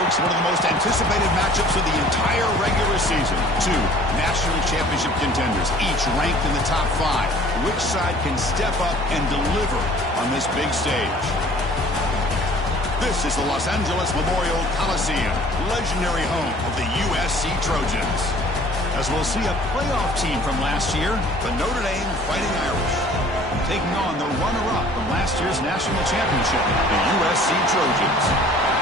folks, one of the most anticipated matchups of the entire regular season. Two national championship contenders, each ranked in the top 5. Which side can step up and deliver on this big stage? This is the Los Angeles Memorial Coliseum, legendary home of the USC Trojans. As we'll see a playoff team from last year, the Notre Dame Fighting Irish, taking on the runner-up from last year's national championship, the USC Trojans.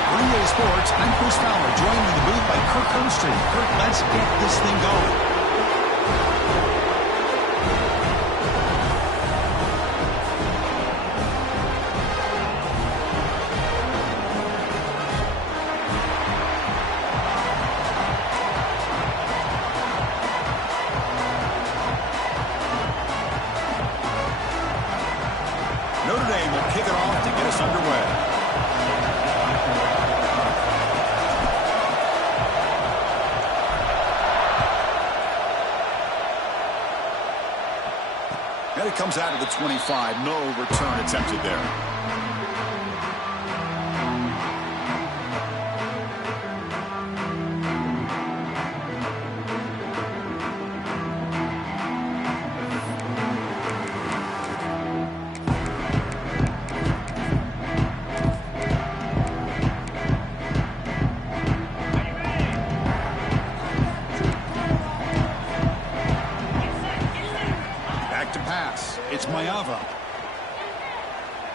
For EA Sports, I'm Chris Fowler, joined in the booth by Kirk Hermstreet. Kirk, let's get this thing going. Notre Dame will kick it off to get us underway. And it comes out of the 25. No return attempted there.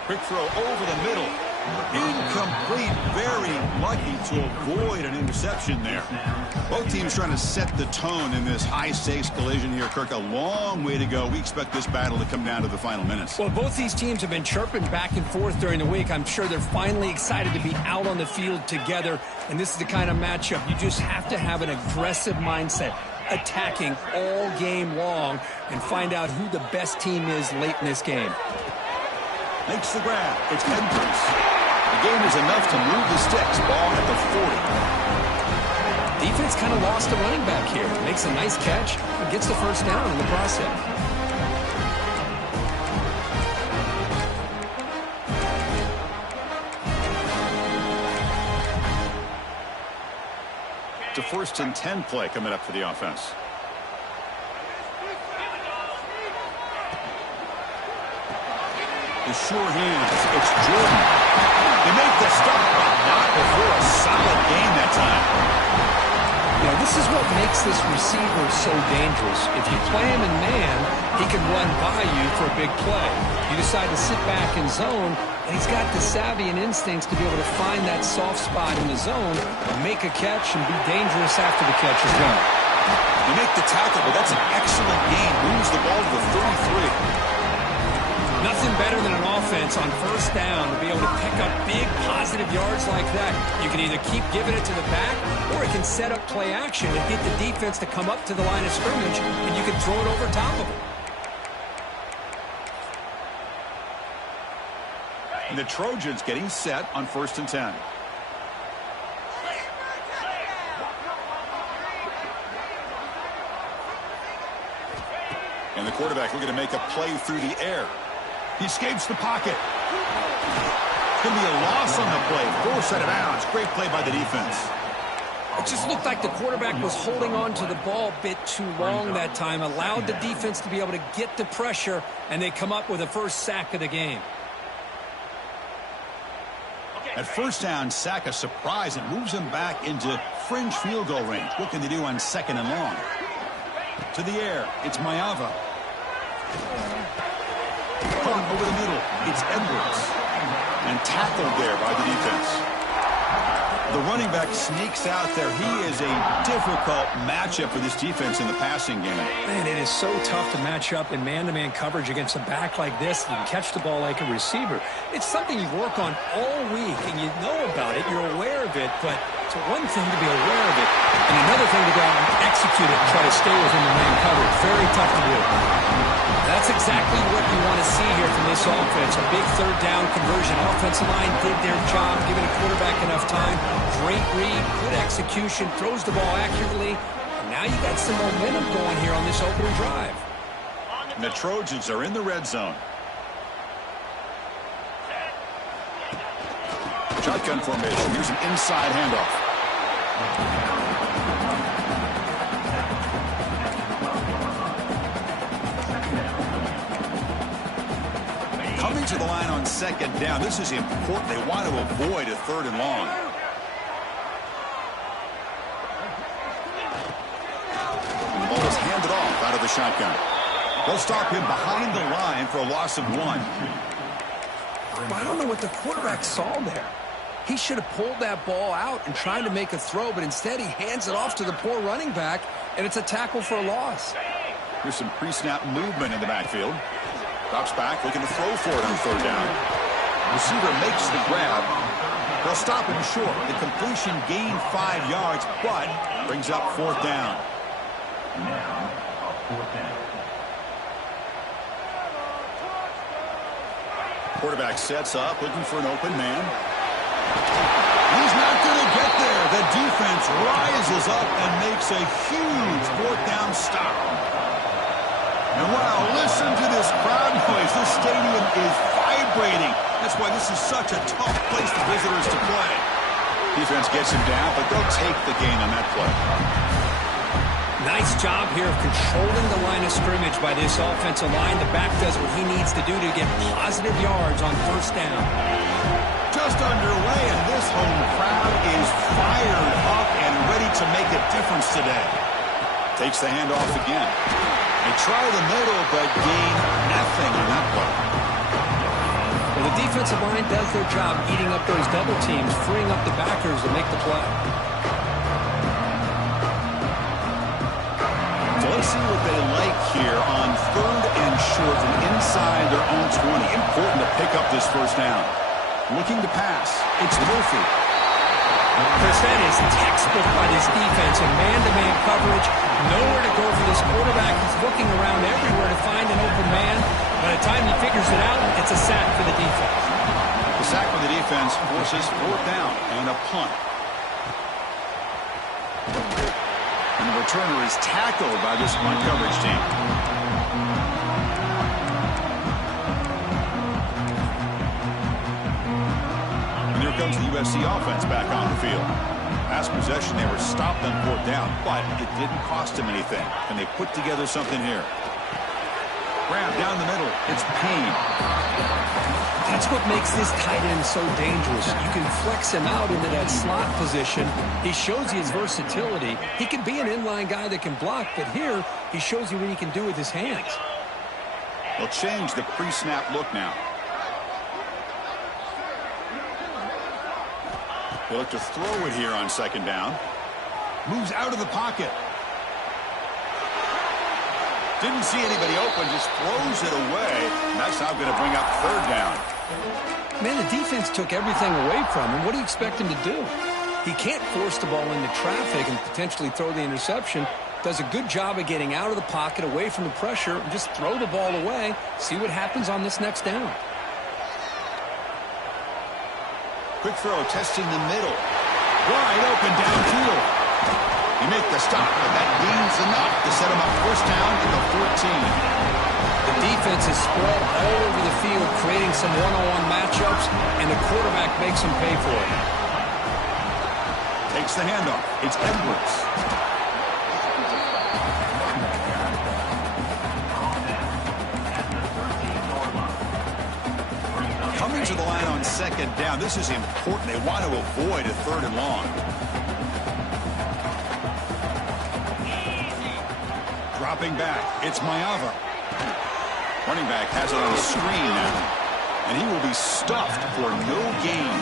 Quick throw over the middle. Incomplete. Very lucky to avoid an interception there. Both teams trying to set the tone in this high-stakes collision here. Kirk, a long way to go. We expect this battle to come down to the final minutes. Well, both these teams have been chirping back and forth during the week. I'm sure they're finally excited to be out on the field together. And this is the kind of matchup you just have to have an aggressive mindset, attacking all game long, and find out who the best team is late in this game. Makes the grab. It's Edwards. The gain is enough to move the sticks. Ball at the 40. Defense kind of lost a running back here. Makes a nice catch and gets the first down in the process. It's a 1st and 10 play coming up for the offense. The sure hands. It's Jordan. They make the stop, but not before a solid gain that time. You know, this is what makes this receiver so dangerous. If you play him in man, he can run by you for a big play. You decide to sit back in zone, and he's got the savvy and instincts to be able to find that soft spot in the zone, make a catch, and be dangerous after the catch is done. You make the tackle, but that's an excellent gain. Moves the ball to the 33. Nothing better than an offense on first down to be able to pick up big positive yards like that. You can either keep giving it to the back, or it can set up play action and get the defense to come up to the line of scrimmage, and you can throw it over top of them. And the Trojans getting set on 1st and 10. And the quarterback looking to make a play through the air. He escapes the pocket. It's going to be a loss on the play. Forced out of bounds. Great play by the defense. It just looked like the quarterback was holding on to the ball a bit too long that time. Allowed the defense to be able to get the pressure, and they come up with the first sack of the game. At first down, sack a surprise and moves him back into fringe field goal range. What can they do on 2nd and long? To the air. It's Mayava. Cutting over the middle. It's Edwards. And tackled there by the defense. The running back sneaks out there. He is a difficult matchup for this defense in the passing game. Man, it is so tough to match up in man-to-man coverage against a back like this. You can catch the ball like a receiver. It's something you work on all week, and you know about it. You're aware of it, but it's one thing to be aware of it, and another thing to go out and execute it and try to stay within the man coverage. Very tough to do. That's exactly what you want to see here from this offense. A big 3rd down conversion. Offensive line did their job, giving a quarterback enough time. Great read, good execution, throws the ball accurately. And now you got some momentum going here on this opening drive. And the Trojans are in the red zone. Shotgun formation. Here's an inside handoff. Coming to the line on second down. This is important. They want to avoid a 3rd and long. The ball is handed off out of the shotgun. They'll stop him behind the line for a loss of 1. I don't know what the quarterback saw there. He should have pulled that ball out and tried to make a throw, but instead he hands it off to the poor running back, and it's a tackle for a loss. Here's some pre-snap movement in the backfield. Drops back, looking to throw for it on 3rd down. Receiver makes the grab. They'll stop him short. The completion gained 5 yards, but brings up 4th down. Now, 4th down. Quarterback sets up, looking for an open man. He's not going to get there. The defense rises up and makes a huge 4th down stop. And wow, listen to this crowd noise. This stadium is vibrating. That's why this is such a tough place for visitors to play. Defense gets him down, but they'll take the gain on that play. Nice job here of controlling the line of scrimmage by this offensive line. The back does what he needs to do to get positive yards on 1st down. Just underway, and this home crowd is fired up and ready to make a difference today. Takes the handoff again. They try the middle, but gain nothing on that play. Well, the defensive line does their job eating up those double teams, freeing up the backers to make the play. So let's see what they like here on 3rd and short from inside their own 20. Important to pick up this 1st down. Looking to pass. It's Murphy. Chris, that is textbook by this defense in man-to-man coverage. Nowhere to go for this quarterback. He's looking around everywhere to find an open man. By the time he figures it out, it's a sack for the defense. The sack for the defense forces 4th down and a punt. And the returner is tackled by this punt coverage team. And here comes the USC offense back on the field. Last possession, they were stopped on 4th down, but it didn't cost them anything. And they put together something here. Grab down the middle. It's Payne. That's what makes this tight end so dangerous. You can flex him out into that slot position. He shows you his versatility. He can be an inline guy that can block, but here he shows you what he can do with his hands. They'll change the pre-snap look now. They look to throw it here on 2nd down. Moves out of the pocket. Didn't see anybody open, just throws it away. And that's now going to bring up 3rd down. Man, the defense took everything away from him. What do you expect him to do? He can't force the ball into traffic and potentially throw the interception. Does a good job of getting out of the pocket, away from the pressure, and just throw the ball away. See what happens on this next down. Quick throw, testing the middle. Wide open downfield. You make the stop, but that gains enough to set him up 1st down at the 14. The defense is spread all over the field, creating some one-on-one matchups, and the quarterback makes them pay for it. Takes the handoff. It's Edwards. Coming to the line on 2nd down. This is important. They want to avoid a 3rd and long. Dropping back. It's Mayava. Running back has it on the screen now. And he will be stuffed for no gain.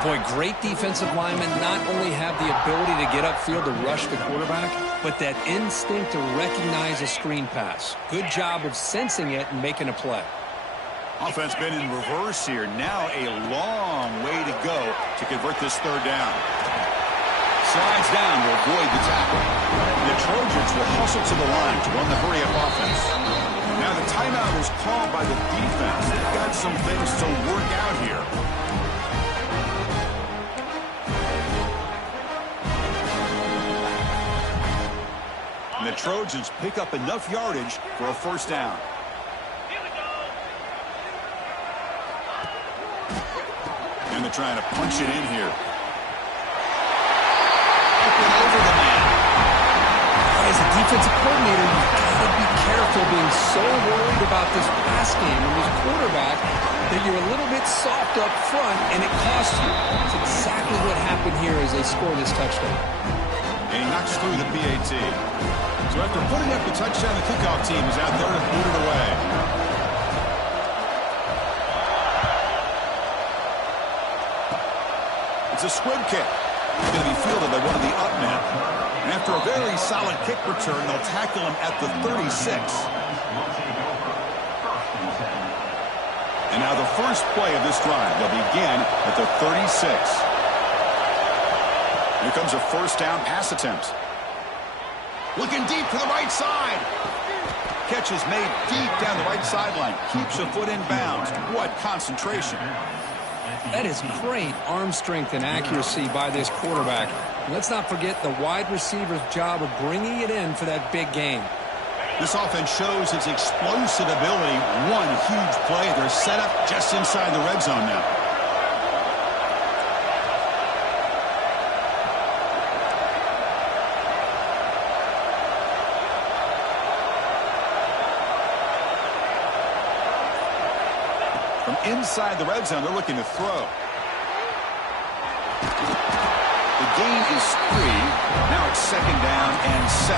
Boy, great defensive linemen not only have the ability to get upfield to rush the quarterback, but that instinct to recognize a screen pass. Good job of sensing it and making a play. Offense been in reverse here. Now a long way to go to convert this 3rd down. Slides down to avoid the tackle. The Trojans will hustle to the line to run the hurry-up offense. Now the timeout is called by the defense. They've got some things to work out here. And the Trojans pick up enough yardage for a 1st down. And they're trying to punch it in here. offensive coordinator, you've got to be careful being so worried about this pass game and this quarterback that you're a little bit soft up front, and it costs you. It's exactly what happened here as they score this touchdown. And he knocks through the PAT. So after putting up the touchdown, the kickoff team is out there to boot it away. It's a squib kick. It's going to be fielded by one of the up men. And after a very solid kick return, they'll tackle him at the 36. And now the first play of this drive. They'll begin at the 36. Here comes a first down pass attempt. Looking deep to the right side. Catch is made deep down the right sideline. Keeps a foot in bounds. What concentration. That is great arm strength and accuracy by this quarterback. Let's not forget the wide receiver's job of bringing it in for that big game. This offense shows its explosive ability. One huge play. They're set up just inside the red zone now. From inside the red zone, they're looking to throw. The gain is 3. Now it's second down and 7.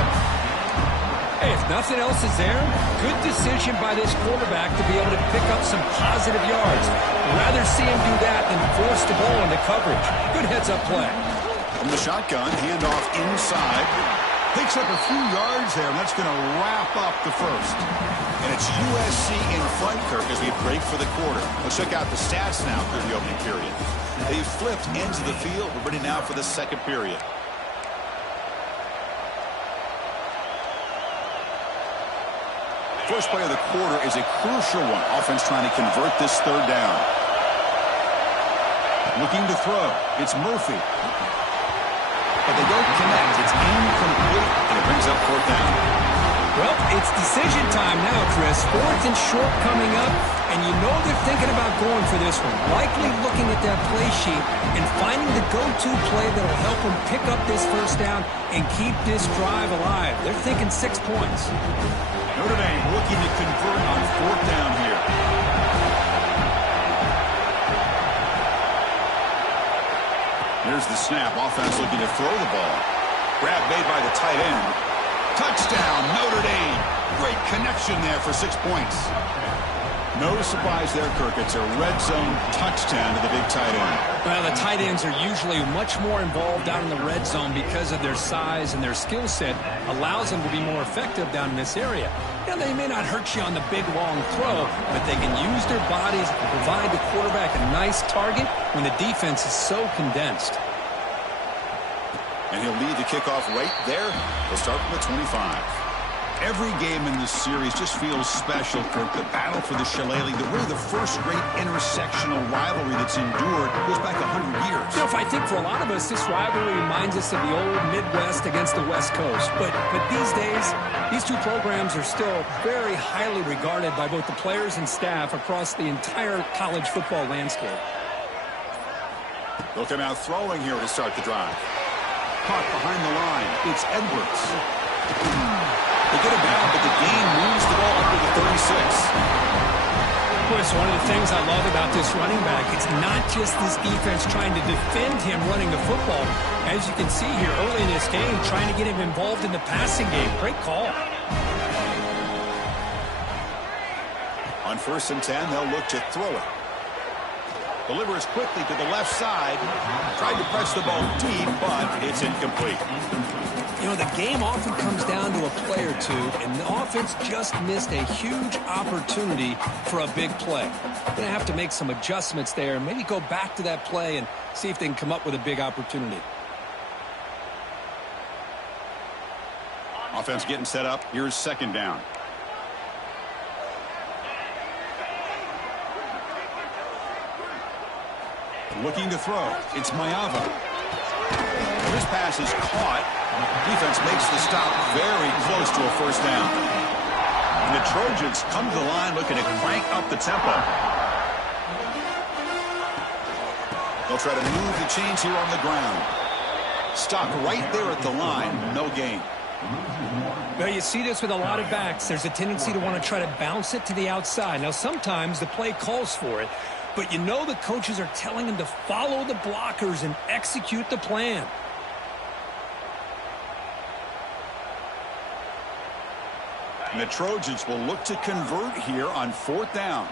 Hey, if nothing else is there, good decision by this quarterback to be able to pick up some positive yards. Rather see him do that than force the ball into coverage. Good heads-up play. From the shotgun, handoff inside. Picks up a few yards there, and that's going to wrap up the first. And it's USC in front, Kirk, as we break for the quarter. Let's check out the stats now through the opening period. They've flipped ends of the field. We're ready now for the second period. First play of the quarter is a crucial one. Offense trying to convert this third down. Looking to throw. It's Murphy. But they don't connect. It's incomplete, and it brings up fourth down. Well, it's decision time now, Chris. Fourth and short coming up, and you know they're thinking about going for this one. Likely looking at that play sheet and finding the go-to play that will help them pick up this first down and keep this drive alive. They're thinking 6 points. Notre Dame looking to convert on fourth down here. Here's the snap. Offense looking to throw the ball. Grab made by the tight end. Touchdown, Notre Dame. Great connection there for 6 points. No surprise there, Kirk. It's a red zone touchdown to the big tight end. Well, the tight ends are usually much more involved down in the red zone because of their size and their skill set allows them to be more effective down in this area. Now, they may not hurt you on the big, long throw, but they can use their bodies to provide the quarterback a nice target when the defense is so condensed. And he'll lead the kickoff right there. He'll start from the 25. Every game in this series just feels special, Kirk. The battle for the Shillelagh, really the first great intersectional rivalry that's endured goes back 100 years. You know, if I think for a lot of us, this rivalry reminds us of the old Midwest against the West Coast. But these days, these two programs are still very highly regarded by both the players and staff across the entire college football landscape. They'll come out throwing here to start the drive. Caught behind the line. It's Edwards. They get him down, but the gain moves the ball up to the 36. Chris, one of the things I love about this running back, it's not just this defense trying to defend him running the football. As you can see here early in this game, trying to get him involved in the passing game. Great call. On 1st and 10, they'll look to throw it. Delivers quickly to the left side. Tried to press the ball deep, but it's incomplete. You know, the game often comes down to a play or two, and the offense just missed a huge opportunity for a big play. Going to have to make some adjustments there, maybe go back to that play and see if they can come up with a big opportunity. Offense getting set up. Here's second down. Looking to throw. It's Mayava. This pass is caught. Defense makes the stop very close to a first down. And the Trojans come to the line looking to crank up the tempo. They'll try to move the chains here on the ground. Stop right there at the line. No gain. Well, you see this with a lot of backs. There's a tendency to want to try to bounce it to the outside. Now, sometimes the play calls for it, but you know the coaches are telling them to follow the blockers and execute the plan. And the Trojans will look to convert here on 4th down.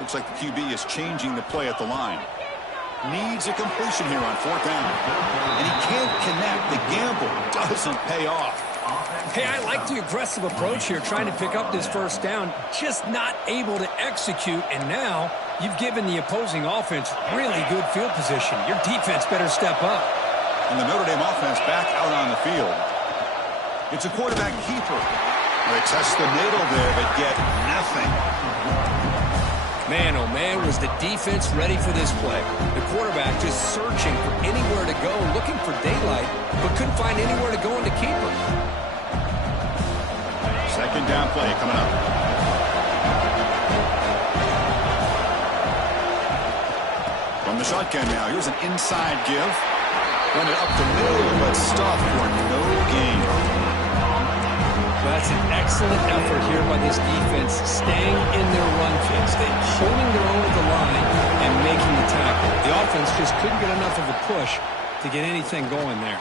Looks like the QB is changing the play at the line. Needs a completion here on 4th down. And he can't connect. The gamble doesn't pay off. Hey, I like the aggressive approach here, trying to pick up this 1st down, just not able to execute. And now you've given the opposing offense really good field position. Your defense better step up. And the Notre Dame offense back out on the field. It's a quarterback keeper. They test the middle there, but get nothing. Man, oh man, was the defense ready for this play. The quarterback just searching for anywhere to go, looking for daylight, but couldn't find anywhere to go in the keeper. 2nd down play coming up. From the shotgun now, here's an inside give. Run it up the middle, but stop for no gain. That's an excellent effort here by this defense, staying in their run fits, holding their own at the line and making the tackle. The offense just couldn't get enough of a push to get anything going there.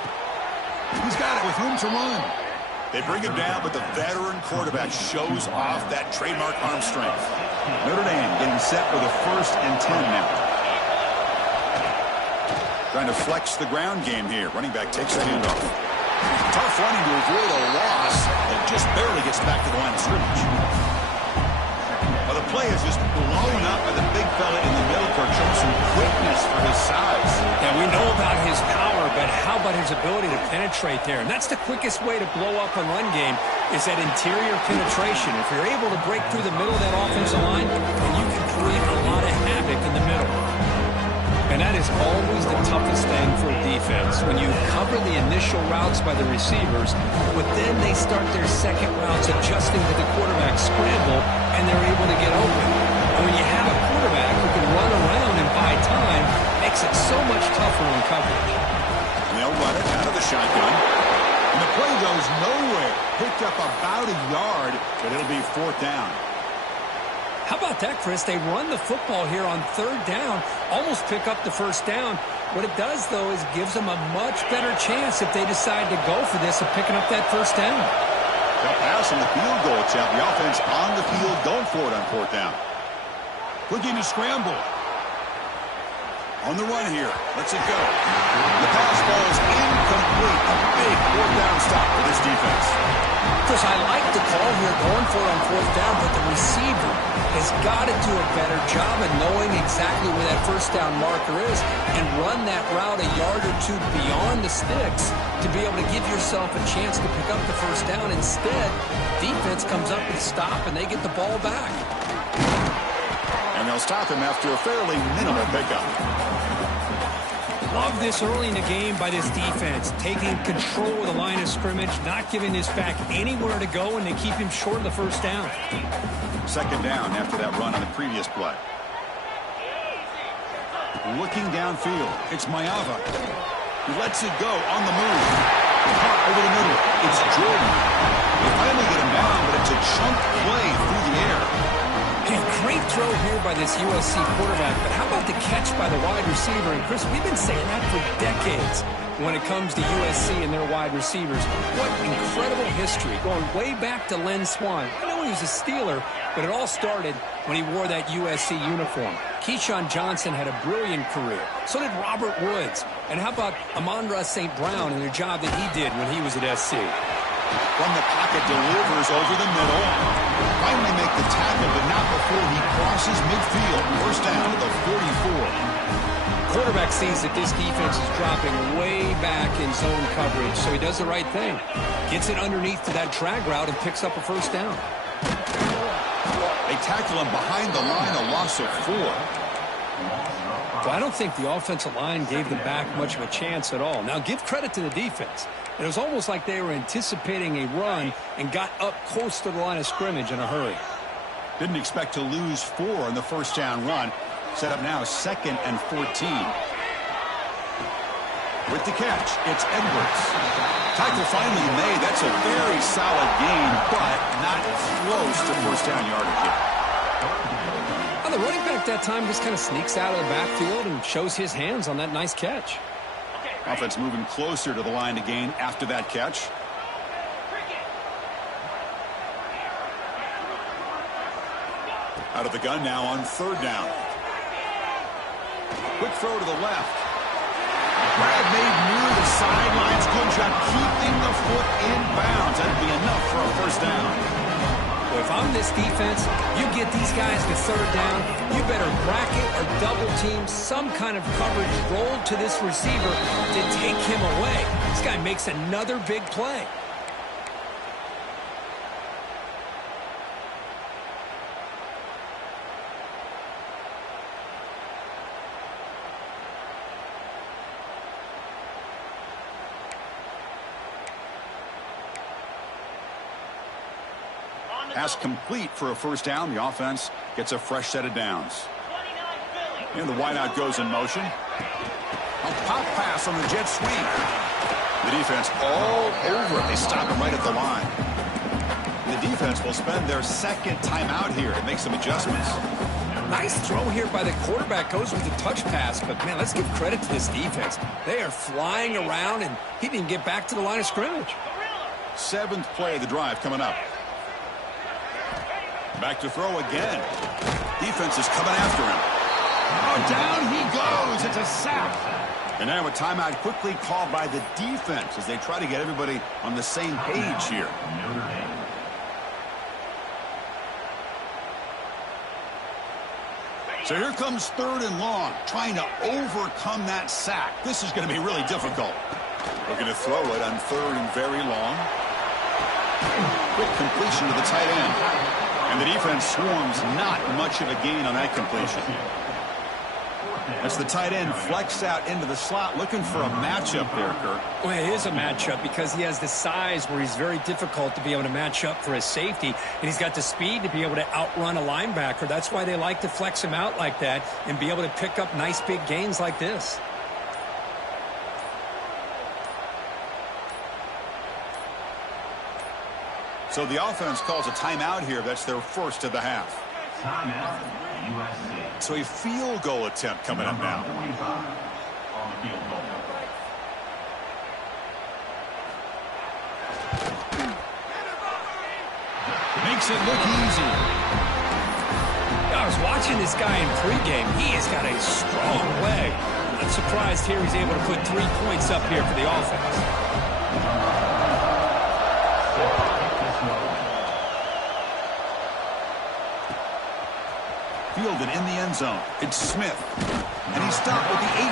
He's got it with room to run. They bring him down, but the veteran quarterback shows off that trademark arm strength. Notre Dame getting set with a 1st and 10 now. Trying to flex the ground game here. Running back takes the handoff. Tough running to avoid a loss and just barely gets back to the line of scrimmage. Well, the play is just blown up by the big fella in the middle for showing some quickness for his size. Yeah, we know about his power, but how about his ability to penetrate there? And that's the quickest way to blow up a run game is that interior penetration. If you're able to break through the middle of that offensive line, then you can create a lot of havoc in the middle. And that is always the toughest thing for a defense, when you cover the initial routes by the receivers, but then they start their second routes adjusting to the quarterback scramble, and they're able to get open. And when you have a quarterback who can run around and buy time, it makes it so much tougher in coverage. And they'll run it out of the shotgun. And the play goes nowhere. Picked up about a yard, but it'll be 4th down. How about that, Chris? They run the football here on 3rd down, almost pick up the 1st down. What it does, though, is gives them a much better chance if they decide to go for this of picking up that 1st down. They'll pass on the field goal attempt. The offense on the field going for it on 4th down. Looking to scramble. On the run here. Lets it go. The pass ball is incomplete. A big 4th down stop for this defense. Chris, I like the call here going for it on 4th down, but the receiver has got to do a better job of knowing exactly where that 1st down marker is and run that route a yard or two beyond the sticks to be able to give yourself a chance to pick up the 1st down. Instead, defense comes up with a stop and they get the ball back. And they'll stop him after a fairly minimal pickup. Love this early in the game by this defense, taking control of the line of scrimmage, not giving this back anywhere to go, and they keep him short of the 1st down. 2nd down after that run on the previous play. Looking downfield, it's Mayava. He lets it go on the move. Caught over the middle. It's Jordan. They finally get him down, but it's a chunk play through the air. Hey, great throw here by this USC quarterback, but how about the catch by the wide receiver? And Chris, we've been saying that for decades when it comes to USC and their wide receivers. What incredible history, going way back to Len Swan. I know he was a Steeler, but it all started when he wore that USC uniform. Keyshawn Johnson had a brilliant career. So did Robert Woods. And how about Amon-Ra St. Brown and the job that he did when he was at SC? From the pocket, delivers over the middle. Finally make the tackle, but not before he crosses midfield. 1st down to the 44. Quarterback sees that this defense is dropping way back in zone coverage, so he does the right thing. Gets it underneath to that drag route and picks up a 1st down. They tackle him behind the line, a loss of 4. Well, I don't think the offensive line gave them back much of a chance at all. Now, give credit to the defense. It was almost like they were anticipating a run and got up close to the line of scrimmage in a hurry. Didn't expect to lose 4 on the 1st down run. Set up now 2nd and 14. With the catch, it's Edwards. Tackle finally made. That's a very solid gain, but not close to first down yardage yet. Well, the running back that time just kind of sneaks out of the backfield and shows his hands on that nice catch. Offense moving closer to the line to gain after that catch. Out of the gun now on third down. Quick throw to the left. Grab made near the sidelines. Good job keeping the foot in bounds. That'd be enough for a first down. Well, if I'm this defense, you get these guys to third down, you better bracket or double team some kind of coverage rolled to this receiver to take him away. This guy makes another big play. Pass complete for a first down. The offense gets a fresh set of downs. And the wideout goes in motion. A pop pass on the jet sweep. The defense all over it. They stop him right at the line. The defense will spend their second timeout here to make some adjustments. Nice throw here by the quarterback. Goes with a touch pass. But, man, let's give credit to this defense. They are flying around, and he didn't get back to the line of scrimmage. Seventh play of the drive coming up. Back to throw again. Defense is coming after him. Oh, down he goes. It's a sack. And now a timeout quickly called by the defense as they try to get everybody on the same page here. So here comes third and long, trying to overcome that sack. This is going to be really difficult. Looking to throw it on third and very long. Quick completion to the tight end. And the defense swarms not much of a gain on that completion. As the tight end flex out into the slot, looking for a matchup there, Kirk. Well, it is a matchup because he has the size where he's very difficult to be able to match up for his safety, and he's got the speed to be able to outrun a linebacker. That's why they like to flex him out like that and be able to pick up nice big gains like this. So the offense calls a timeout here. That's their first of the half. Timeout, USC. So a field goal attempt coming up now. 25 on the field goal. Makes it look easy. I was watching this guy in pregame. He has got a strong leg. I'm surprised here he's able to put 3 points up here for the offense. Fielded in the end zone. It's Smith. And he stopped with the 18.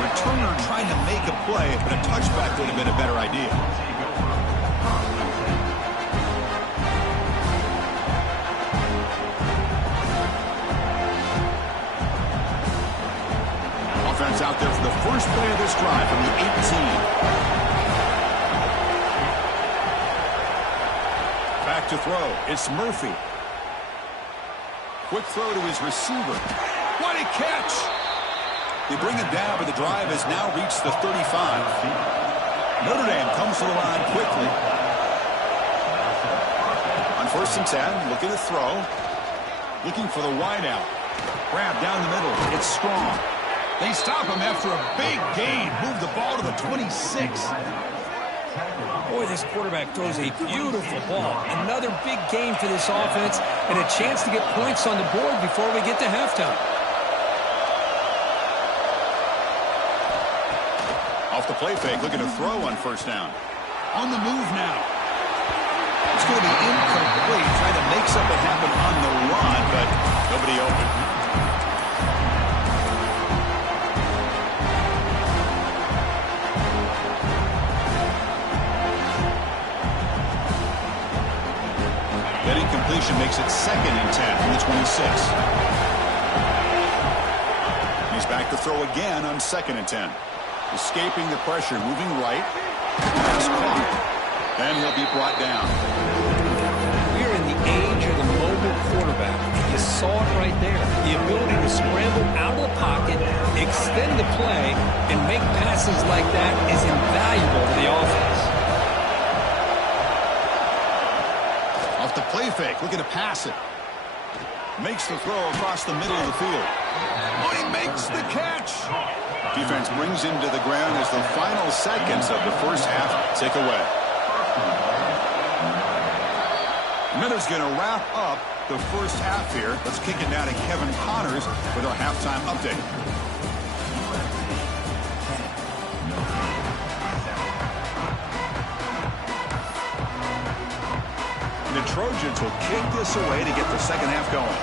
Returner trying to make a play, but a touchback would have been a better idea. Offense out there for the first play of this drive from the 18. Back to throw. It's Murphy. Quick throw to his receiver. What a catch! They bring him down, but the drive has now reached the 35. Notre Dame comes to the line quickly. On 1st and 10, looking to throw. Looking for the wideout. Grab down the middle. It's Strong. They stop him after a big gain. Move the ball to the 26. Boy, this quarterback throws a beautiful ball. Another big game for this offense and a chance to get points on the board before we get to halftime. Off the play fake, looking to throw on 1st down. On the move now. It's going to be incomplete. Trying to make something happen on the run, but nobody open. That incompletion makes it 2nd and 10 from the 26. He's back to throw again on 2nd and 10. Escaping the pressure, moving right. Pass clock. Then he'll be brought down. We're in the age of the mobile quarterback. You saw it right there. The ability to scramble out of the pocket, extend the play, and make passes like that is invaluable to the offense. Off the play fake, looking to pass it. Makes the throw across the middle of the field. Oh, he makes the catch. Defense brings him to the ground as the final seconds of the first half tick away. Miller's going to wrap up the first half here. Let's kick it down to Kevin Connors with our halftime update. The Trojans will kick this away to get the second half going.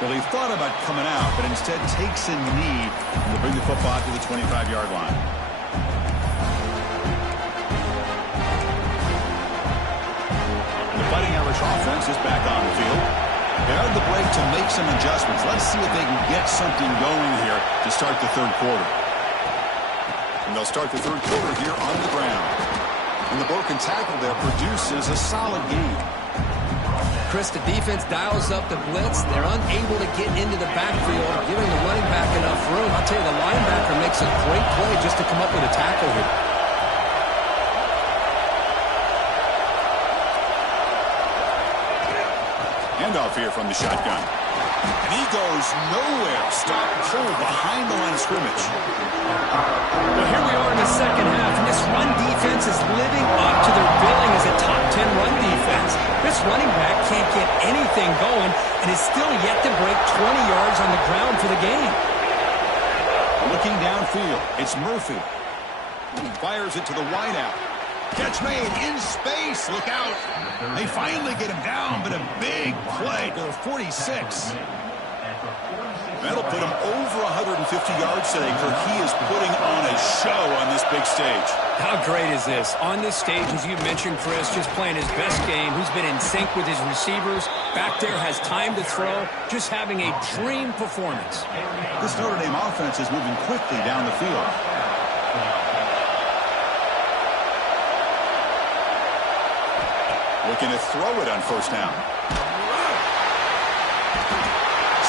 Well, he thought about coming out, but instead takes a knee to bring the football to the 25-yard line. The Fighting Irish offense is back on the field. They had the break to make some adjustments. Let's see if they can get something going here to start the third quarter. And they'll start the third quarter here on the ground. And the broken tackle there produces a solid gain. Chris, the defense dials up the blitz. They're unable to get into the backfield, giving the running back enough room. I'll tell you, the linebacker makes a great play just to come up with a tackle here. Handoff here from the shotgun. And he goes nowhere. Stop pull behind the line of scrimmage. Well, here we are in the second half, and this run defense is living up to their billing as a top 10 run defense. This running back can't get anything going and is still yet to break 20 yards on the ground for the game. Looking downfield, it's Murphy. He fires it to the wideout. Catch made in space. Look out. They finally get him down, but a big play to the 46. That'll put him over 150 yards today, Kirk. He is putting on a show on this big stage. How great is this? On this stage, as you mentioned, Chris, just playing his best game. He's been in sync with his receivers. Back there has time to throw. Just having a dream performance. This Notre Dame offense is moving quickly down the field. Looking to throw it on first down.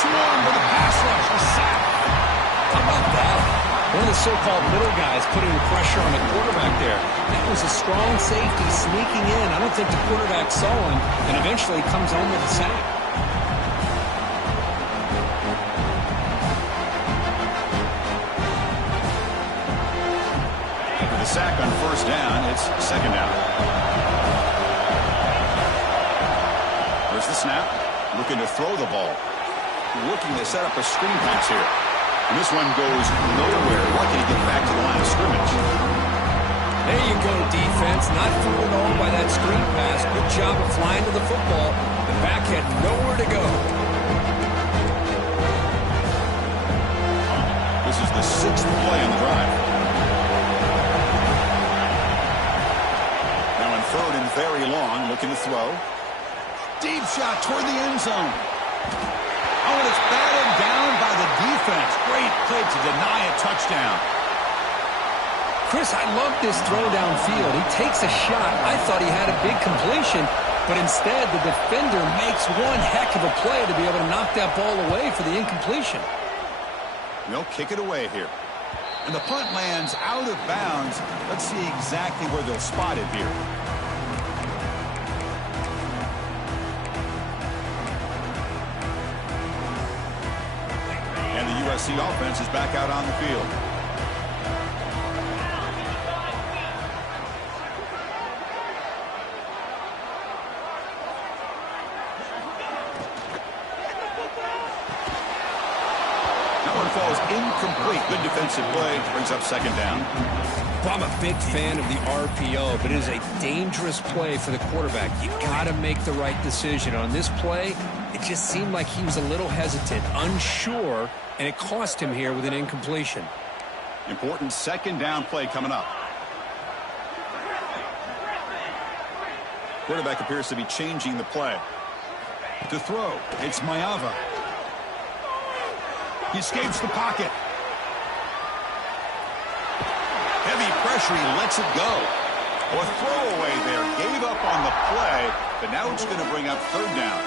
Swarm with a pass rush, a sack. How about that? One of the so-called middle guys putting the pressure on the quarterback there. That was a strong safety sneaking in. I don't think the quarterback saw him, and eventually comes home with a sack. After the sack on first down, it's second down. There's the snap. Looking to throw the ball. Looking to set up a screen pass here. And this one goes nowhere. Lucky to get back to the line of scrimmage. There you go, defense. Not fooled at all by that screen pass. Good job of flying to the football. The back had nowhere to go. This is the sixth play on the drive. Now in third and very long, looking to throw. Deep shot toward the end zone. Oh, and it's batted down by the defense. Great play to deny a touchdown. Chris, I love this throw downfield. He takes a shot. I thought he had a big completion, but instead the defender makes one heck of a play to be able to knock that ball away for the incompletion. They'll kick it away here. And the punt lands out of bounds. Let's see exactly where they'll spot it here. And the USC offense is back out on the field. That one falls incomplete. Good defensive play. Brings up second down. Well, I'm a big fan of the RPO, but it is a dangerous play for the quarterback. You got to make the right decision. On this play, it just seemed like he was a little hesitant, unsure, and it cost him here with an incompletion. Important second down play coming up. Quarterback appears to be changing the play. To throw, it's Mayava. He escapes the pocket. Heavy pressure, he lets it go. Or throwaway there. Gave up on the play, but now it's going to bring up third down.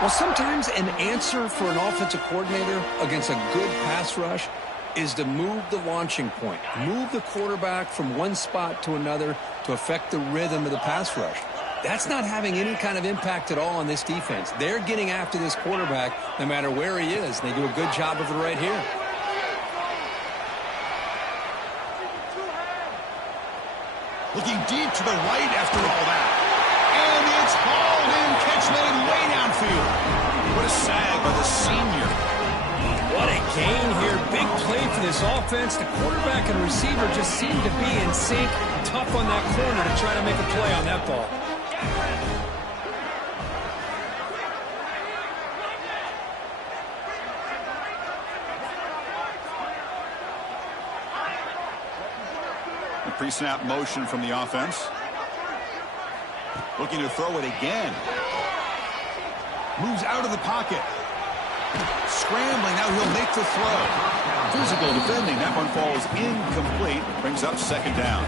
Well, sometimes an answer for an offensive coordinator against a good pass rush is to move the launching point, move the quarterback from one spot to another to affect the rhythm of the pass rush. That's not having any kind of impact at all on this defense. They're getting after this quarterback no matter where he is. They do a good job of it right here. Looking deep to the right after all that. And it's hauled in, catch made way downfield. What a sag by the senior. What a gain here. Big play for this offense. The quarterback and receiver just seem to be in sync. Tough on that corner to try to make a play on that ball. The pre-snap motion from the offense. Looking to throw it again. Moves out of the pocket. Scrambling, now he'll make the throw. Physical defending, that one falls incomplete. Brings up second down.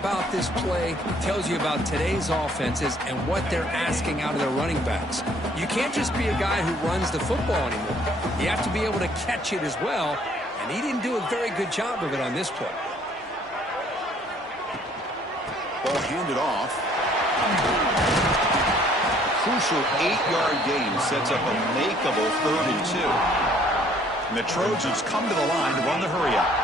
About this play tells you about today's offenses and what they're asking out of their running backs. You can't just be a guy who runs the football anymore. You have to be able to catch it as well, and he didn't do a very good job of it on this play. Ball handed off. Crucial 8-yard gain sets up a makeable 3rd and 2. And the Trojans come to the line to run the hurry up.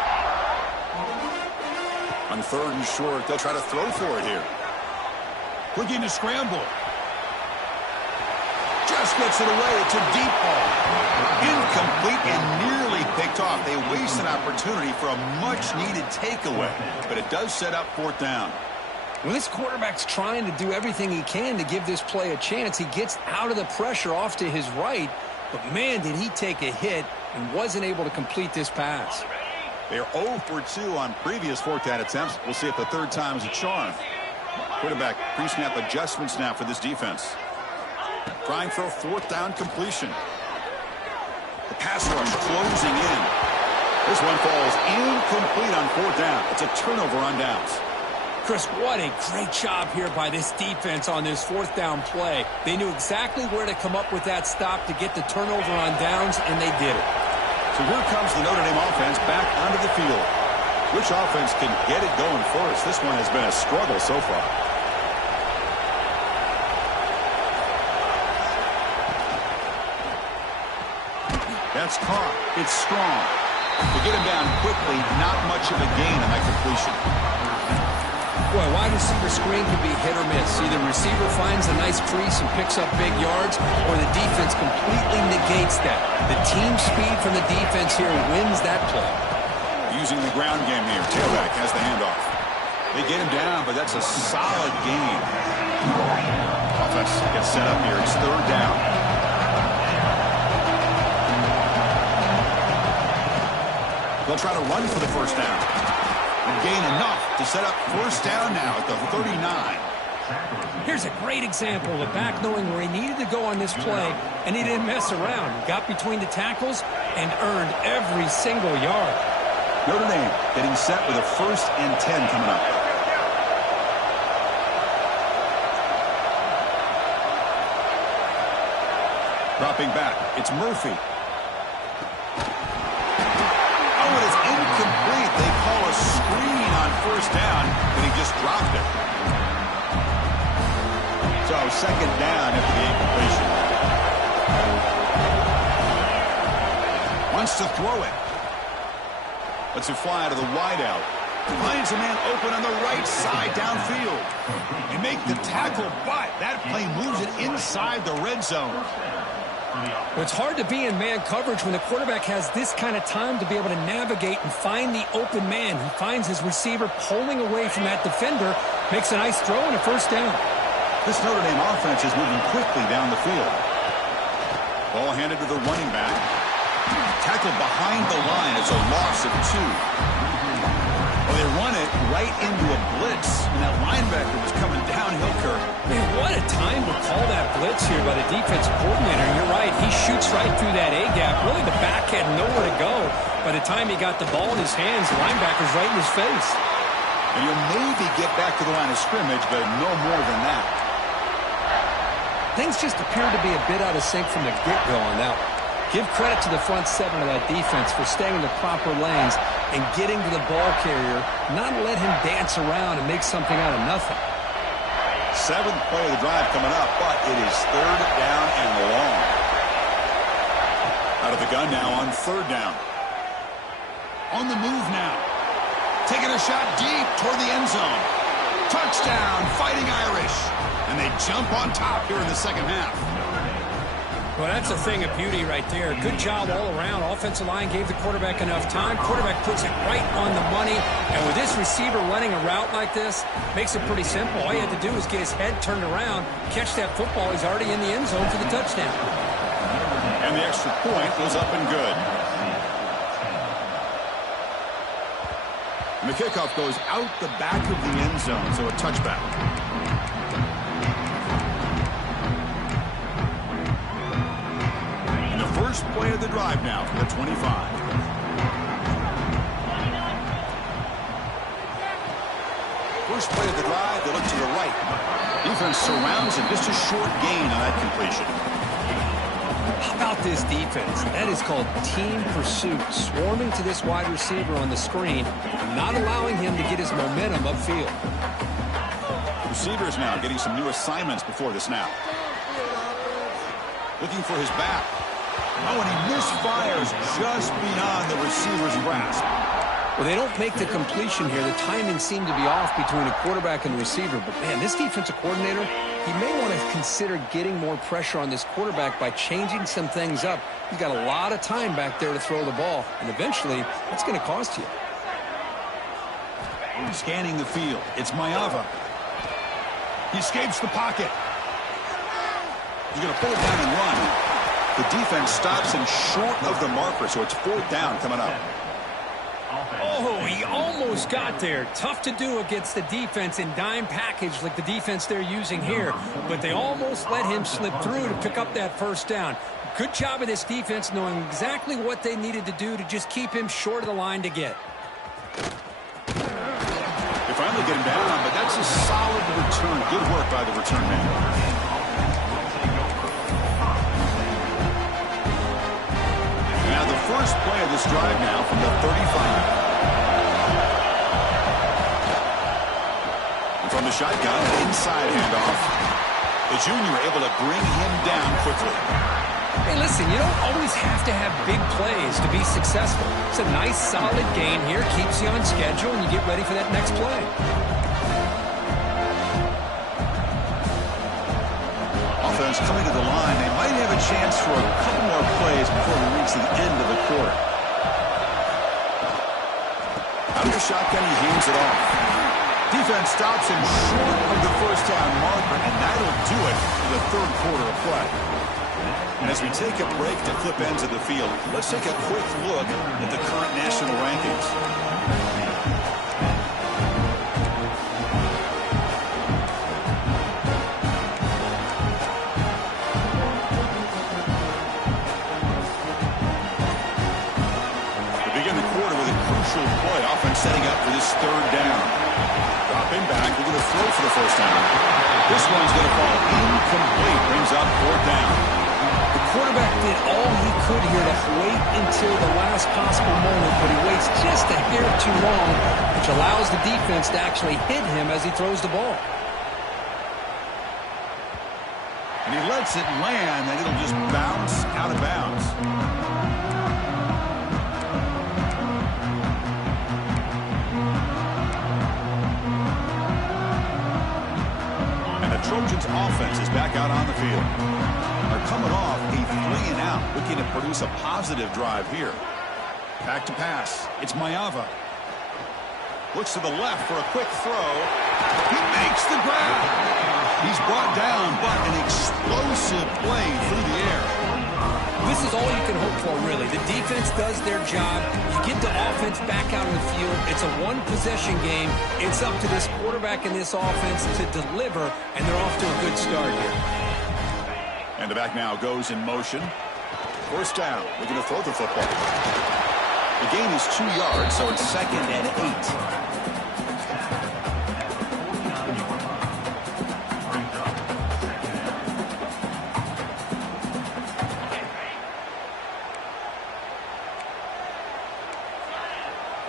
On 3rd and short, they'll try to throw for it here. Looking to scramble. Just gets it away. It's a deep ball. Incomplete and nearly picked off. They waste an opportunity for a much-needed takeaway. But it does set up 4th down. When this quarterback's trying to do everything he can to give this play a chance, he gets out of the pressure off to his right. But, man, did he take a hit and wasn't able to complete this pass. They're 0 for 2 on previous 4th down attempts. We'll see if the 3rd time is a charm. Quarterback pre-snap adjustment snap for this defense. Trying for a 4th down completion. The pass rush closing in. This one falls incomplete on 4th down. It's a turnover on downs. Chris, what a great job here by this defense on this 4th down play. They knew exactly where to come up with that stop to get the turnover on downs, and they did it. So here comes the Notre Dame offense back onto the field. Which offense can get it going first? This one has been a struggle so far. That's caught. It's strong. To get him down quickly, not much of a gain on that completion. Boy, wide receiver screen can be hit or miss. Either receiver finds a nice crease and picks up big yards, or the defense completely negates that. The team speed from the defense here wins that play. Using the ground game here. Tailback has the handoff. They get him down, but that's a solid gain. Offense gets set up here. It's 3rd down. They'll try to run for the 1st down. And gain enough to set up 1st down now at the 39. Here's a great example of a back knowing where he needed to go on this play, and he didn't mess around. He got between the tackles and earned every single yard. Notre Dame getting set with a 1st and 10 coming up. Dropping back, it's Murphy. Oh, it is incomplete. They call a screen on 1st down, but he just dropped it. So 2nd down after the incompletion. Wants to throw it. Lets it fly out of the wideout. Finds a man open on the right side downfield. They make the tackle, but that play moves it inside the red zone. Well, it's hard to be in man coverage when the quarterback has this kind of time to be able to navigate and find the open man. He finds his receiver pulling away from that defender, makes a nice throw and a 1st down. This Notre Dame offense is moving quickly down the field. Ball handed to the running back. Tackled behind the line. It's a loss of 2. Well, they run it right into a blitz, and that linebacker was coming downhill, Kirk. Man, what a time to call that blitz here by the defensive coordinator. You're right. He shoots right through that A-gap. Really, the back had nowhere to go. By the time he got the ball in his hands, the linebacker's right in his face. And you'll maybe get back to the line of scrimmage, but no more than that. Things just appeared to be a bit out of sync from the get-go on that one. Give credit to the front seven of that defense for staying in the proper lanes and getting to the ball carrier, not let him dance around and make something out of nothing. 7th play of the drive coming up, but it is 3rd down and long. Out of the gun now on 3rd down. On the move now. Taking a shot deep toward the end zone. Touchdown, Fighting Irish. And they jump on top here in the second half. Well, that's a thing of beauty right there. Good job all around. Offensive line gave the quarterback enough time. Quarterback puts it right on the money. And with this receiver running a route like this, makes it pretty simple. All you had to do was get his head turned around, catch that football. He's already in the end zone for the touchdown. And the extra point was up and good. And the kickoff goes out the back of the end zone, so a touchback. And the first play of the drive now for the 25. First play of the drive, they look to the right. Defense surrounds him, just a short gain on that completion. How about this defense? That is called team pursuit. Swarming to this wide receiver on the screen, not allowing him to get his momentum upfield. Receivers now getting some new assignments before the snap. Looking for his back. Oh, and he misfires just beyond the receiver's grasp. Well, they don't make the completion here. The timing seemed to be off between a quarterback and the receiver. But, man, this defensive coordinator, he may want to consider getting more pressure on this quarterback by changing some things up. He's got a lot of time back there to throw the ball, and eventually that's going to cost you. Scanning the field. It's Maeva. He escapes the pocket. He's going to pull it down and run. The defense stops him short of the marker, so it's 4th down coming up. Oh, he almost got there. Tough to do against the defense in dime package like the defense they're using here. But they almost let him slip through to pick up that first down. Good job of this defense knowing exactly what they needed to do to just keep him short of the line to get. They finally get him down, but that's a solid return. Good work by the return man. Now the first play of this drive now from the 35. And from the shotgun, inside handoff. The junior able to bring him down quickly. Hey, listen, you don't always have to have big plays to be successful. It's a nice, solid gain here. Keeps you on schedule, and you get ready for that next play. Offense coming to the line. They might have a chance for a couple more plays before we reach the end of the quarter. Out of the shotgun, he hands it off. Defense stops him short of the first down marker, and that'll do it for the 3rd quarter of play. And as we take a break to flip ends of the field, let's take a quick look at the current national rankings. We begin the quarter with a crucial play. Offense setting up for this 3rd down. Dropping back, we're going to throw for the first down. This one's going to fall incomplete. Brings up 4th down. The quarterback did all he could here to wait until the last possible moment, but he waits just a hair too long, which allows the defense to actually hit him as he throws the ball. And he lets it land, and it'll just bounce out of bounds. And the Trojans' offense is back out on the field. They're coming off a 3-and-out, looking to produce a positive drive here. Back to pass. It's Maeva. Looks to the left for a quick throw. He makes the grab. He's brought down, but an explosive play through the air. This is all you can hope for, really. The defense does their job. You get the offense back out on the field. It's a one-possession game. It's up to this quarterback and this offense to deliver, and they're off to a good start here. And the back now goes in motion. First down. Looking to throw the football. The gain is 2 yards, so it's 2nd and 8.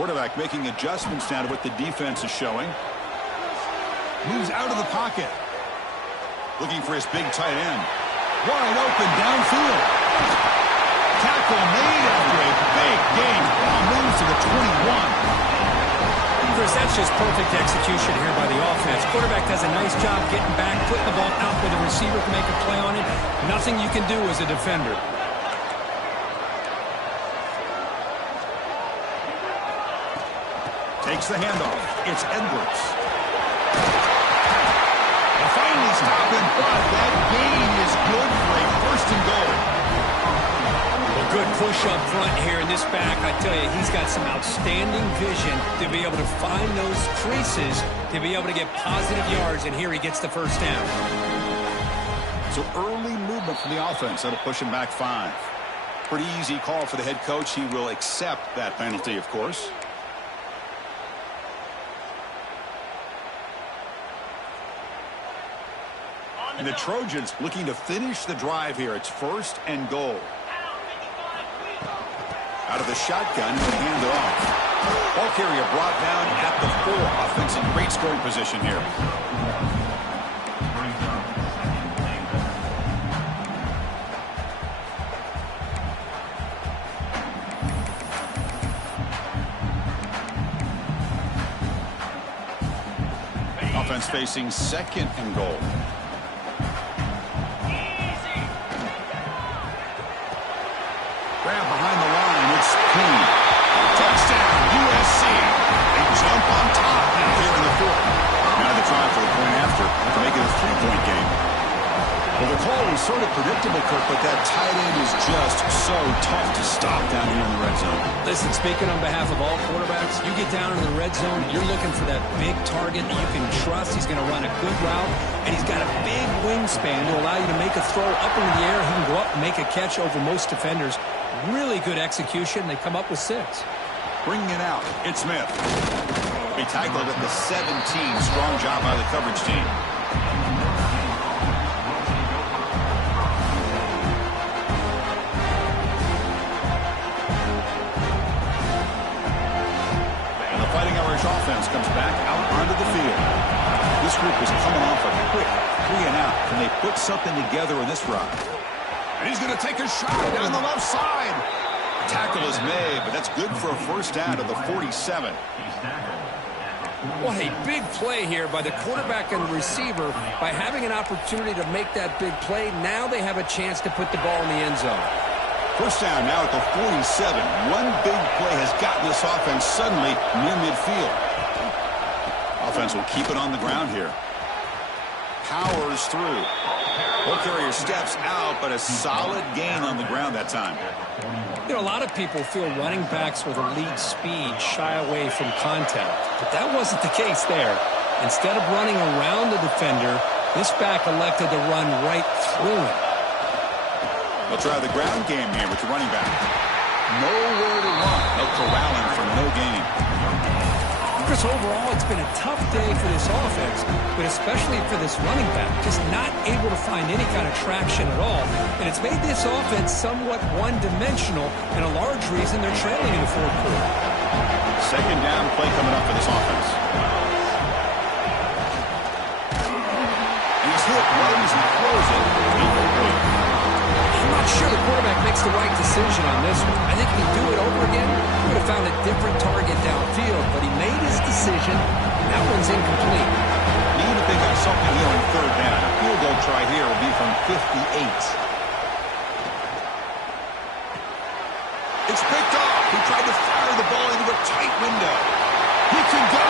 Quarterback making adjustments now to what the defense is showing. Moves out of the pocket. Looking for his big tight end. Wide open downfield. Tackle made after a big gain. Moves to the 21. Chris, that's just perfect execution here by the offense. Quarterback does a nice job getting back, putting the ball out where the receiver can make a play on it. Nothing you can do as a defender. Takes the handoff. It's Edwards. And finally stopping, but that gain is good for a 1st and goal. Well, good push up front here in this back. I tell you, he's got some outstanding vision to be able to find those creases, to be able to get positive yards, and here he gets the first down. So early movement from the offense. That'll push him back 5. Pretty easy call for the head coach. He will accept that penalty, of course. And the Trojans looking to finish the drive here. It's 1st and goal. Out of the shotgun, and hand it off. Ball carrier brought down at the 4. Offense in great scoring position here. Offense facing 2nd and goal. Grab behind the line. It's clean. Touchdown, USC. They jump on top here in the 4th. Now they try for the point after to make it a 3-point game. Well, the call was sort of predictable, Kirk, but that tight end is just so tough to stop down here in the red zone. Listen, speaking on behalf of all quarterbacks, you get down in the red zone, you're looking for that big target that you can trust. He's going to run a good route, and he's got a big wingspan to allow you to make a throw up into the air. He can go up and make a catch over most defenders. Really good execution. They come up with 6. Bringing it out. It's Smith. He tackled at the 17. Strong job by the coverage team. And the Fighting Irish offense comes back out onto the field. This group is coming off a quick 3 and out. Can they put something together in this drive? And he's going to take a shot down the left side. Tackle is made, but that's good for a 1st down to the 47. What a big play here by the quarterback and the receiver. By having an opportunity to make that big play, now they have a chance to put the ball in the end zone. 1st down now at the 47. One big play has gotten this offense suddenly near midfield. Offense will keep it on the ground here. Powers through. Ball carrier steps out, but a solid gain on the ground that time. You know, a lot of people feel running backs with elite speed shy away from contact, but that wasn't the case there. Instead of running around the defender, this back elected to run right through him. They'll try the ground game here with the running back. Nowhere to run. They'll corral him for no gain. Chris, overall, it's been a tough day for this offense, but especially for this running back, just not able to find any kind of traction at all. And it's made this offense somewhat one-dimensional, and a large reason they're trailing in the 4th quarter. 2nd down play coming up for this offense. And he's hit right as he throws it. I'm not sure the quarterback makes the right decision on this one. I think if he'd do it over again, he would have found a different target downfield, but he made his decision. That one's incomplete. Even if they got something here on 3rd down, a field goal try here will be from 58. It's picked off. He tried to fire the ball into a tight window. He can go.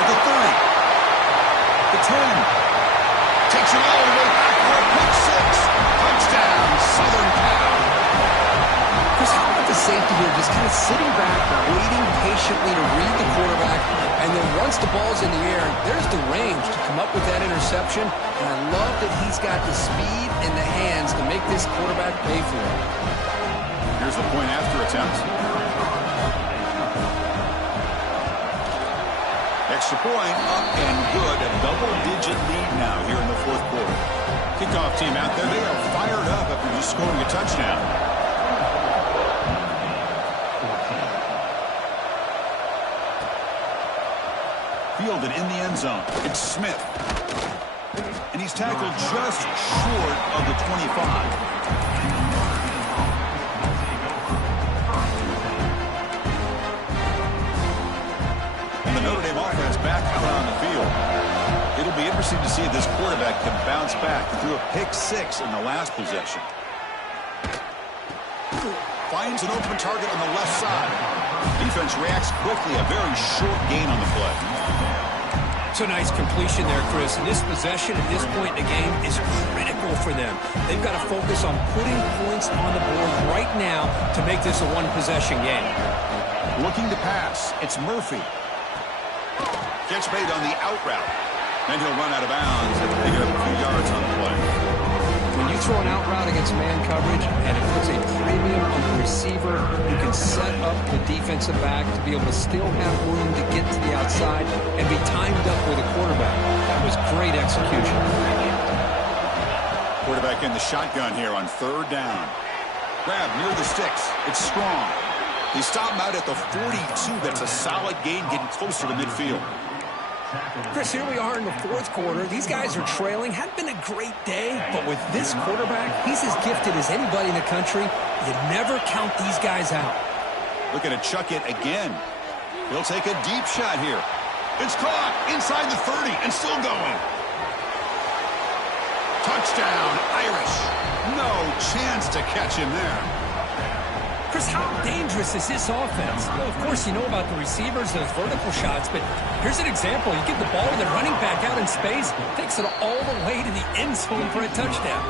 At the 30. The 10. Takes it all the way back for a pick 6. Touchdown, Southern Cal. efficiently to read the quarterback, and then once the ball's in the air, there's the range to come up with that interception, and I love that he's got the speed and the hands to make this quarterback pay for it. Here's the point after attempt. Extra point, up and good. A double-digit lead now here in the fourth quarter. Kickoff team out there, they are fired up after just scoring a touchdown. Fielded in the end zone. It's Smith. And he's tackled just short of the 25. The Notre Dame offense back out on the field. It'll be interesting to see if this quarterback can bounce back. He threw a pick-6 in the last possession. Finds an open target on the left side. Defense reacts quickly. A very short gain on the play. It's a nice completion there, Chris. And this possession at this point in the game is critical for them. They've got to focus on putting points on the board right now to make this a one-possession game. Looking to pass. It's Murphy. Catch made on the out route. Then he'll run out of bounds and pick up a few yards on the play. When you throw an out route against man coverage and it puts a premium on the receiver, you can set up the defensive back to be able to still have room to get to the outside and be timed up with a quarterback. That was great execution. Quarterback in the shotgun here on third down. Grab near the sticks. It's Strong. He stopped him out at the 42. That's a solid gain, getting closer to midfield. Chris, here we are in the fourth quarter. These guys are trailing. Hadn't been a great day, but with this quarterback, he's as gifted as anybody in the country. You never count these guys out. Looking to chuck it again. He'll take a deep shot here. It's caught inside the 30 and still going. Touchdown, Irish. No chance to catch him there. Chris, how dangerous is this offense? Well, of course, you know about the receivers, those vertical shots, but here's an example. You give the ball to the running back out in space, takes it all the way to the end zone for a touchdown.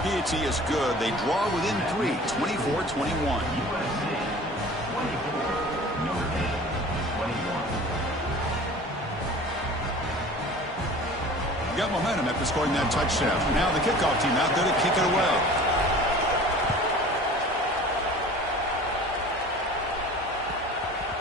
PAT is good. They draw within 3, 24-21. Got momentum after scoring that touchdown. Now the kickoff team out there to kick it away.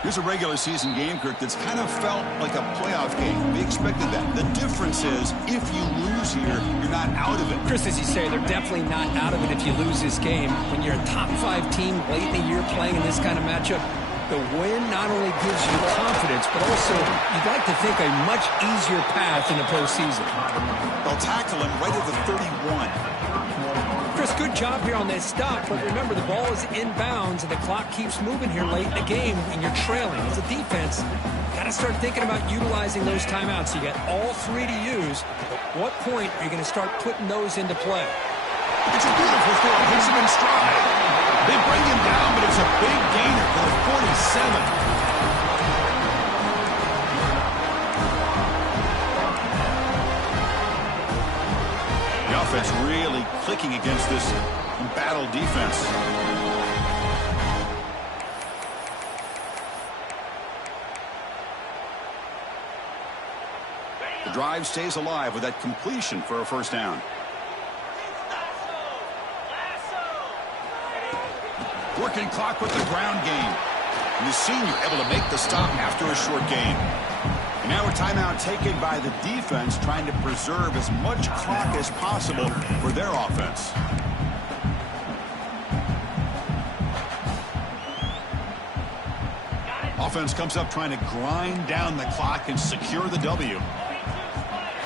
Here's a regular season game, Kirk, that's kind of felt like a playoff game. We expected that. The difference is, if you lose here, you're not out of it. Chris, as you say, they're definitely not out of it if you lose this game. When you're a top-5 team late in the year playing in this kind of matchup, the win not only gives you confidence, but also you'd like to think a much easier path in the postseason. They'll tackle him right at the 31. Chris, good job here on that stop, but remember the ball is inbounds and the clock keeps moving here late in the game and you're trailing. As a defense, got to start thinking about utilizing those timeouts. You got all 3 to use. At what point are you going to start putting those into play? It's a beautiful throw. Hits him in stride. They bring him down, but it's a big gainer for the 47. Offense really clicking against this embattled defense. The drive stays alive with that completion for a first down. Working clock with the ground game. And the senior able to make the stop after a short gain. And now a timeout taken by the defense, trying to preserve as much clock as possible for their offense. Offense comes up trying to grind down the clock and secure the W.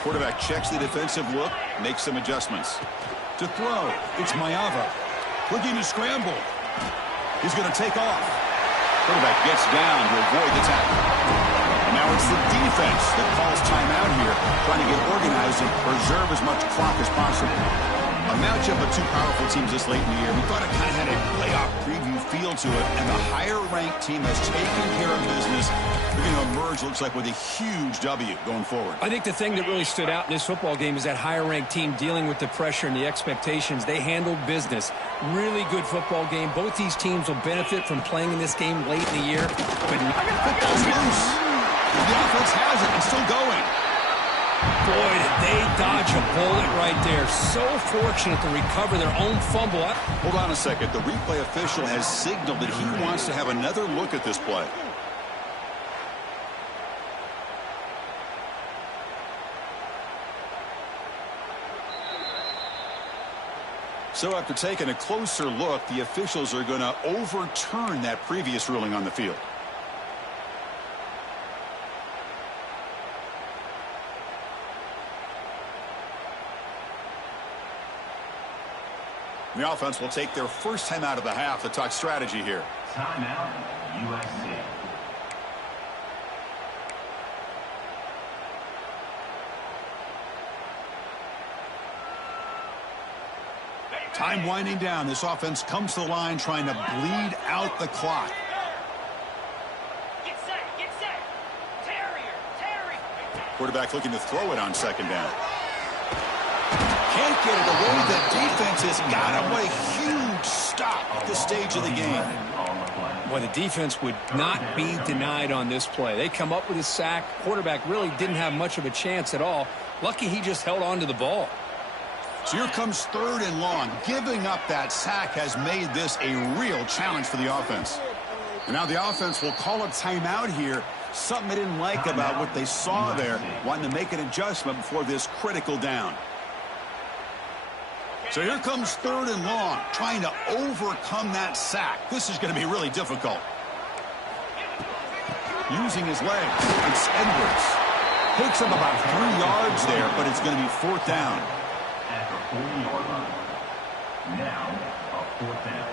Quarterback checks the defensive look, makes some adjustments. To throw, it's Mayava. Looking to scramble. He's going to take off. Quarterback gets down to avoid the tackle. Now it's the defense that calls timeout here, trying to get organized and preserve as much clock as possible. A matchup matchup of two powerful teams this late in the year. We thought it kind of had a playoff preview feel to it, and the higher-ranked team has taken care of business. They're going to emerge, looks like, with a huge W going forward. I think the thing that really stood out in this football game is that higher-ranked team dealing with the pressure and the expectations. They handled business. Really good football game. Both these teams will benefit from playing in this game late in the year. But football's loose. The offense has it and still going. Boy, did they dodge a bullet right there. So fortunate to recover their own fumble. Hold on a second. The replay official has signaled that he wants to have another look at this play. So after taking a closer look, the officials are going to overturn that previous ruling on the field. The offense will take their first time out of the half to talk strategy here. Timeout, USC. Time winding down. This offense comes to the line trying to bleed out the clock. Get set, get set. Terrier. Quarterback looking to throw it on second down. Can't get it away. The defense has got him. What a huge stop at this stage of the game. Boy, the defense would not be denied on this play. They come up with a sack. Quarterback really didn't have much of a chance at all. Lucky he just held on to the ball. So here comes 3rd and long. Giving up that sack has made this a real challenge for the offense. And now the offense will call a timeout here. Something they didn't like about what they saw there. Wanting to make an adjustment before this critical down. So here comes 3rd and long, trying to overcome that sack. This is going to be really difficult. Using his legs, it's Edwards. Picks up about 3 yards there, but it's going to be 4th down. At the 40-yard line. Now, a 4th down.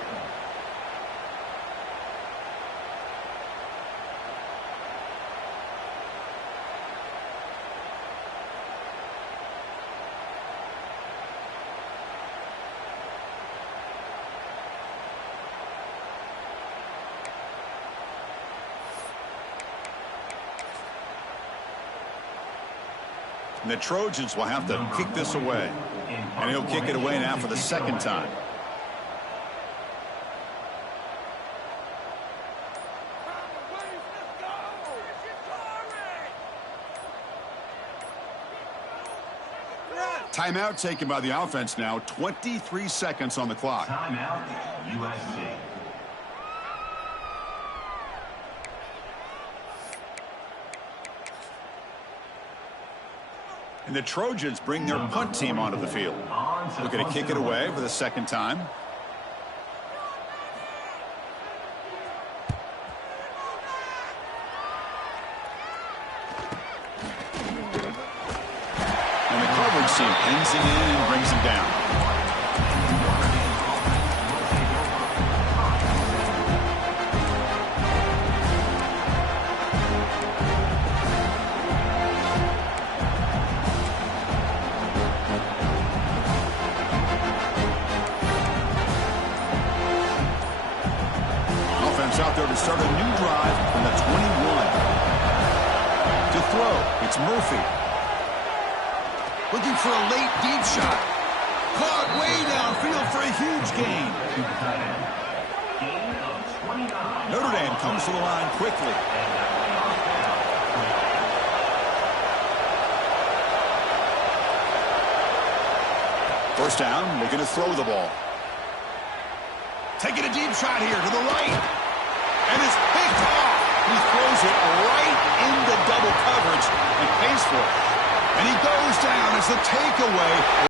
And the Trojans will have to kick this away. And he'll kick it away now for the 2nd time. Timeout taken by the offense now. 23 seconds on the clock. Timeout, USC. And the Trojans bring their punt team onto the field. Looking to kick it away for the 2nd time. And the coverage team pins it in and brings him down. Out there to start a new drive from the 21. To throw, it's Murphy. Looking for a late deep shot. Caught way downfield for a huge gain. Notre Dame comes to the line quickly. First down, looking to throw the ball. Taking a deep shot here to the right. And it's picked off. He throws it right into double coverage and pays for it. And he goes down as the takeaway.